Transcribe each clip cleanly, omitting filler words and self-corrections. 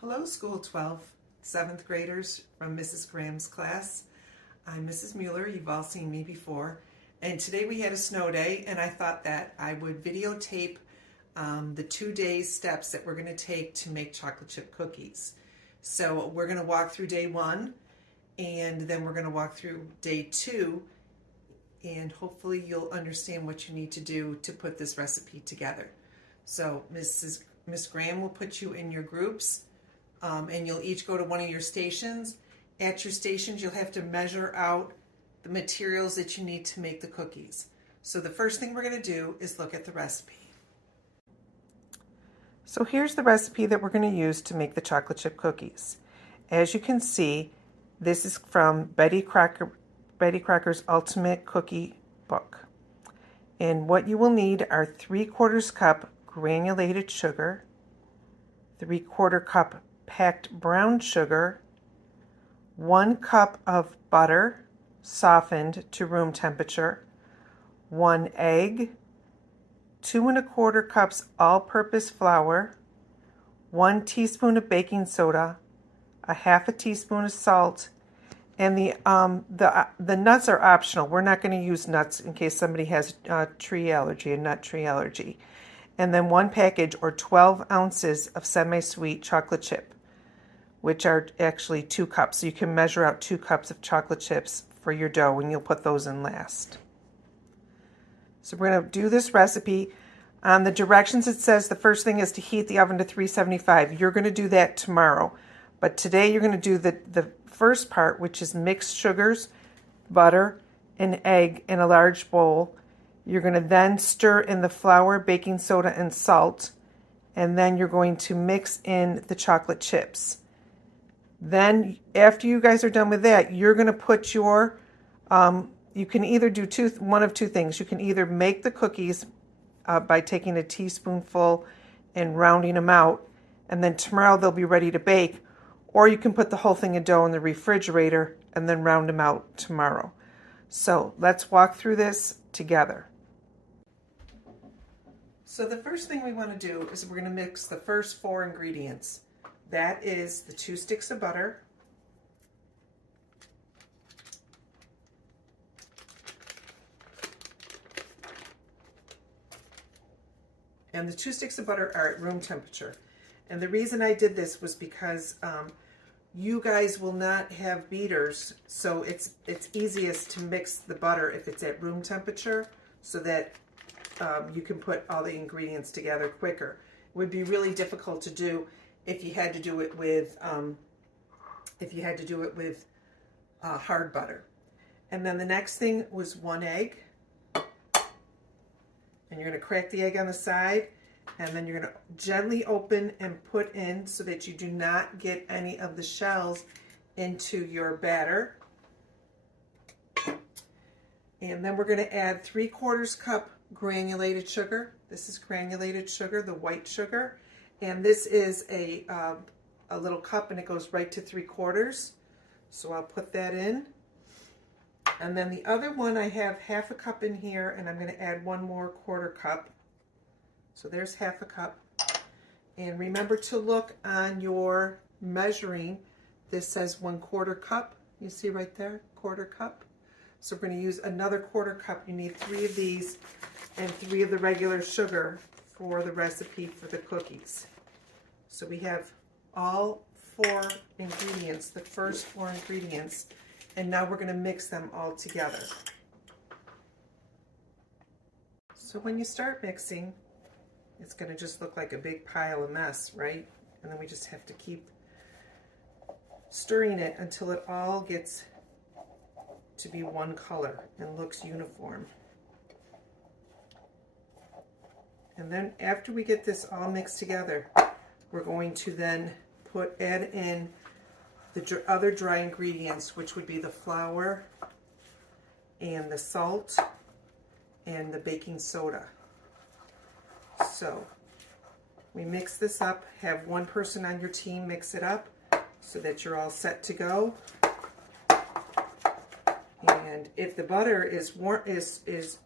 Hello, School 12, 7th graders from Mrs. Graham's class. I'm Mrs. Mueller. You've all seen me before. And today we had a snow day, and I thought that I would videotape the 2 days steps that we're going to take to make chocolate chip cookies. So we're going to walk through day 1, and then we're going to walk through day 2, and hopefully you'll understand what you need to do to put this recipe together. So Miss Graham will put you in your groups. And you'll each go to one of your stations. At your stations, you'll have to measure out the materials that you need to make the cookies. So the first thing we're going to do is look at the recipe. So here's the recipe that we're going to use to make the chocolate chip cookies. As you can see, this is from Betty Crocker's Ultimate Cookie Book. And what you will need are 3/4 cup granulated sugar, 3/4 cup packed brown sugar, 1 cup of butter softened to room temperature, 1 egg, 2 1/4 cups all-purpose flour, 1 teaspoon of baking soda, a 1/2 teaspoon of salt, and the nuts are optional. We're not going to use nuts in case somebody has a nut tree allergy. And then 1 package or 12 ounces of semi-sweet chocolate chip, which are actually 2 cups. So you can measure out 2 cups of chocolate chips for your dough, and you'll put those in last. So we're going to do this recipe. On the directions it says the first thing is to heat the oven to 375. You're going to do that tomorrow. But today you're going to do the first part, which is mix sugars, butter, and egg in a large bowl. You're going to then stir in the flour, baking soda, and salt. And then you're going to mix in the chocolate chips. Then, after you guys are done with that, you're going to put your, you can either do one of two things. You can either make the cookies by taking a teaspoonful and rounding them out, and then tomorrow they'll be ready to bake, or you can put the whole thing of dough in the refrigerator and then round them out tomorrow. So let's walk through this together. So the first thing we want to do is we're going to mix the first 4 ingredients. That is the 2 sticks of butter, and the 2 sticks of butter are at room temperature. And the reason I did this was because you guys will not have beaters, so it's easiest to mix the butter if it's at room temperature, so that you can put all the ingredients together quicker. It would be really difficult to do if you had to do it with hard butter. And then the next thing was 1 egg, and you're going to crack the egg on the side, and then you're going to gently open and put in so that you do not get any of the shells into your batter. And then we're going to add 3/4 cup granulated sugar. This is granulated sugar, the white sugar. And this is a little cup, and it goes right to 3/4. So I'll put that in. And then the other one, I have 1/2 cup in here, and I'm going to add 1 more 1/4 cup. So there's 1/2 cup. And remember to look on your measuring. This says 1/4 cup. You see right there, 1/4 cup. So we're going to use another 1/4 cup. You need 3 of these and 3 of the regular sugar for the recipe for the cookies. So we have all 4 ingredients, the first 4 ingredients, and now we're going to mix them all together. So when you start mixing, it's going to just look like a big pile of mess, right? And then we just have to keep stirring it until it all gets to be one color and looks uniform. And then after we get this all mixed together, we're going to then add in the other dry ingredients, which would be the flour and the salt and the baking soda. So we mix this up, have one person on your team mix it up so that you're all set to go. And if the butter is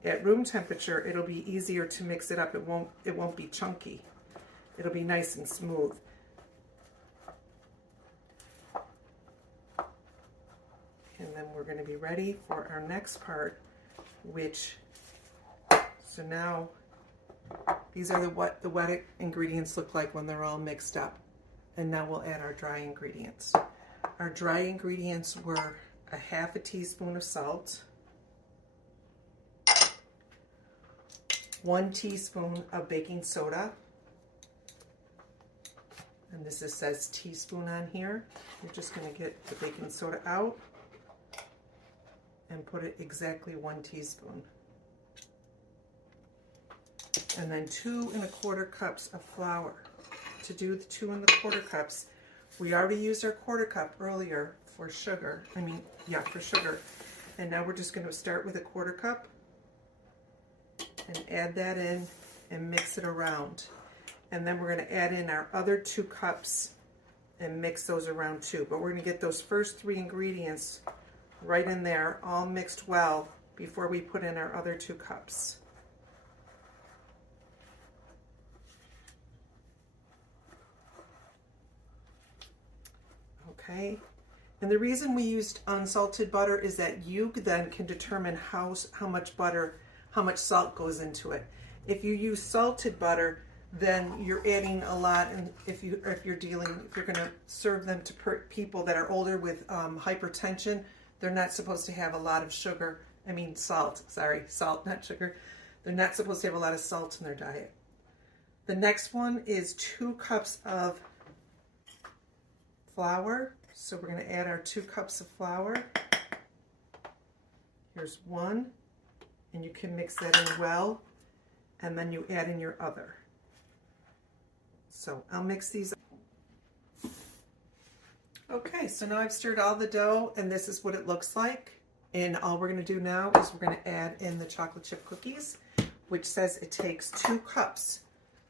at room temperature, it'll be easier to mix it up. It won't be chunky. It'll be nice and smooth. And then we're going to be ready for our next part, which, so now these are what the wet ingredients look like when they're all mixed up. And now we'll add our dry ingredients. Our dry ingredients were a half a teaspoon of salt, 1 teaspoon of baking soda, and this says teaspoon on here. You're just going to get the baking soda out and put it exactly 1 teaspoon. And then 2 1/4 cups of flour. To do the 2 1/4 cups, we already used our 1/4 cup earlier for sugar. For sugar. And now we're just going to start with a 1/4 cup and add that in and mix it around. And then we're going to add in our other 2 cups and mix those around too. But we're going to get those first 3 ingredients right in there, all mixed well, before we put in our other 2 cups. Okay, and the reason we used unsalted butter is that you then can determine how much butter, how much salt goes into it. If you use salted butter, then you're adding a lot, and if you're going to serve them to people that are older with hypertension, they're not supposed to have a lot of salt, not sugar. They're not supposed to have a lot of salt in their diet. The next one is 2 cups of flour. So we're going to add our 2 cups of flour. Here's 1, and you can mix that in well, and then you add in your other. So I'll mix these up. Okay, so now I've stirred all the dough, and this is what it looks like. And all we're going to do now is we're going to add in the chocolate chip cookies, which says it takes 2 cups.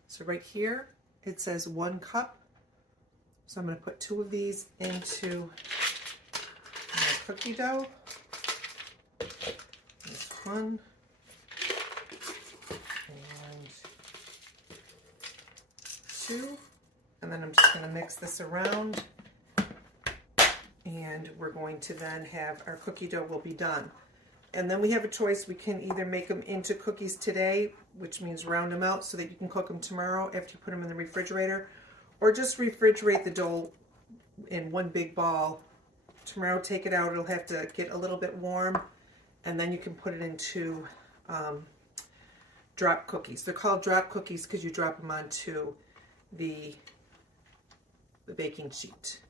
So right here, it says 1 cup. So I'm going to put 2 of these into my cookie dough. This one. And 2. And then I'm just going to mix this around. And we're going to then have our cookie dough will be done. And then we have a choice. We can either make them into cookies today, which means round them out so that you can cook them tomorrow after you put them in the refrigerator. Or just refrigerate the dough in one big ball. Tomorrow, take it out. It'll have to get a little bit warm, and then you can put it into drop cookies. They're called drop cookies because you drop them onto the baking sheet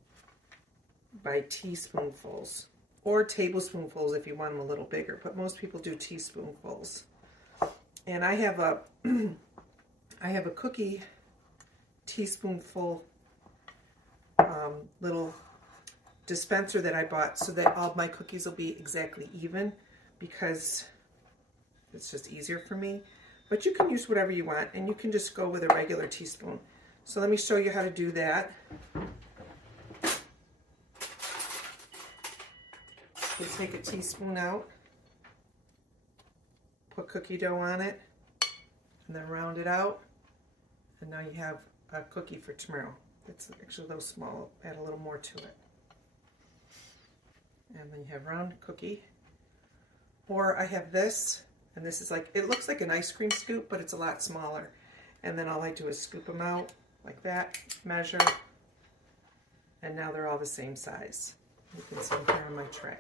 by teaspoonfuls, or tablespoonfuls if you want them a little bigger, but most people do teaspoonfuls. And I have a cookie teaspoonful little dispenser that I bought so that all my cookies will be exactly even, because it's just easier for me. But you can use whatever you want, and you can just go with a regular teaspoon. So let me show you how to do that. You take a teaspoon out, put cookie dough on it, and then round it out, and now you have a cookie for tomorrow. It's actually a little small. Add a little more to it. And then you have round cookie. Or I have this, and this is like, it looks like an ice cream scoop, but it's a lot smaller. And then all I do is scoop them out like that, measure, and now they're all the same size. You can see them here in my tray.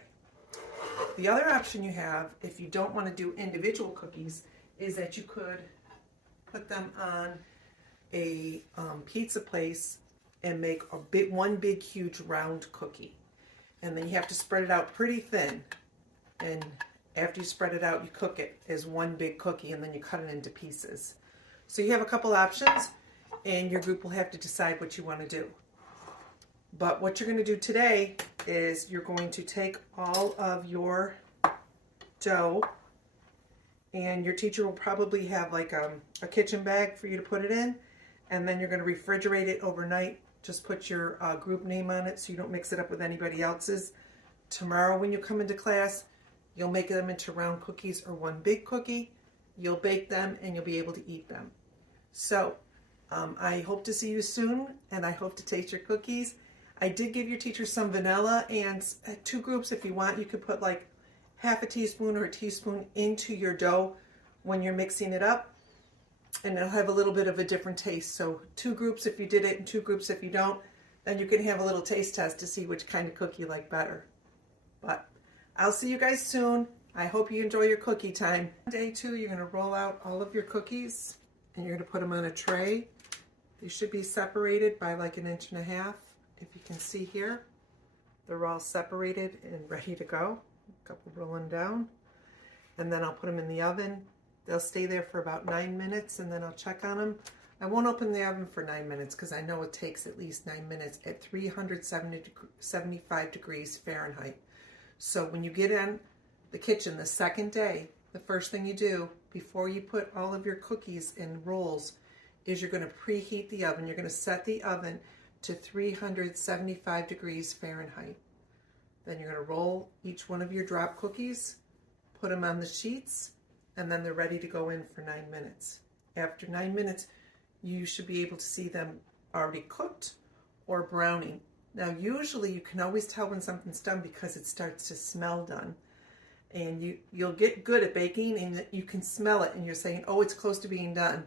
The other option you have, if you don't want to do individual cookies, is that you could put them on a pizza place and make one big huge round cookie, and then you have to spread it out pretty thin, and after you spread it out you cook it as one big cookie, and then you cut it into pieces. So you have a couple options, and your group will have to decide what you want to do. But what you're going to do today is you're going to take all of your dough, and your teacher will probably have like a kitchen bag for you to put it in, and then you're going to refrigerate it overnight. Just put your group name on it so you don't mix it up with anybody else's. Tomorrow when you come into class, you'll make them into round cookies or one big cookie. You'll bake them and you'll be able to eat them. So I hope to see you soon, and I hope to taste your cookies. I did give your teacher some vanilla, and 2 groups if you want. You could put like half a teaspoon or a teaspoon into your dough when you're mixing it up, and it'll have a little bit of a different taste. So 2 groups if you did it and 2 groups if you don't. Then you can have a little taste test to see which kind of cookie you like better. But I'll see you guys soon. I hope you enjoy your cookie time. Day 2, you're going to roll out all of your cookies and you're going to put them on a tray. They should be separated by like 1.5 inches. If you can see here, they're all separated and ready to go. A couple rolling down. And then I'll put them in the oven. They'll stay there for about 9 minutes and then I'll check on them. I won't open the oven for 9 minutes because I know it takes at least 9 minutes at 375 degrees Fahrenheit. So when you get in the kitchen the second day, the first thing you do before you put all of your cookies in rolls is you're going to preheat the oven. You're going to set the oven to 375 degrees Fahrenheit. Then you're going to roll each one of your drop cookies, put them on the sheets, and then they're ready to go in for 9 minutes. After 9 minutes, you should be able to see them already cooked or browning. Now, usually you can always tell when something's done because it starts to smell done. And you'll get good at baking and you can smell it and you're saying, oh, it's close to being done.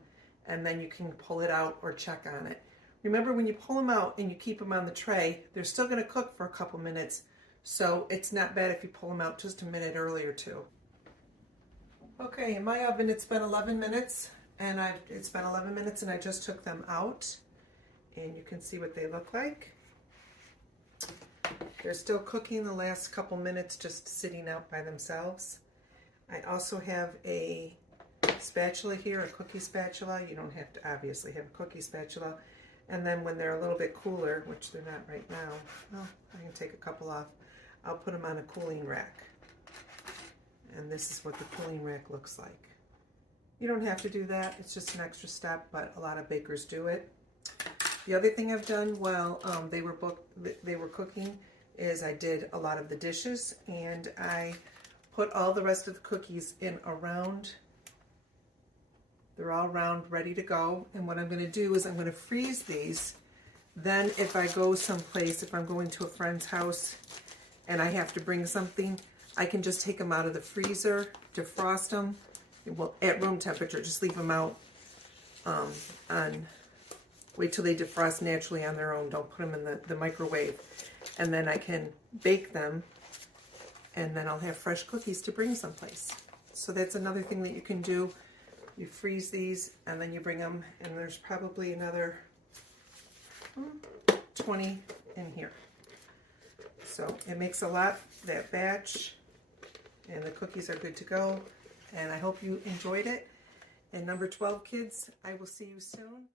And then you can pull it out or check on it. Remember, when you pull them out and you keep them on the tray, they're still going to cook for a couple minutes. So it's not bad if you pull them out just a minute earlier too. Okay, in my oven it's been 11 minutes and I just took them out and you can see what they look like. They're still cooking the last couple minutes, just sitting out by themselves. I also have a spatula here, a cookie spatula. You don't have to obviously have a cookie spatula. And then when they're a little bit cooler, which they're not right now, oh, I can take a couple off, I'll put them on a cooling rack. And this is what the cooling rack looks like. You don't have to do that, it's just an extra step, but a lot of bakers do it. The other thing I've done while they were cooking is I did a lot of the dishes and I put all the rest of the cookies in a round. They're all round, ready to go. And what I'm going to do is I'm going to freeze these. Then if I go someplace, if I'm going to a friend's house and I have to bring something, I can just take them out of the freezer, defrost them, well, at room temperature, just leave them out wait till they defrost naturally on their own. Don't put them in the microwave. And then I can bake them and then I'll have fresh cookies to bring someplace. So that's another thing that you can do. You freeze these and then you bring them, and there's probably another 20 in here. So it makes a lot, that batch, and the cookies are good to go. And I hope you enjoyed it. And number 12 kids, I will see you soon.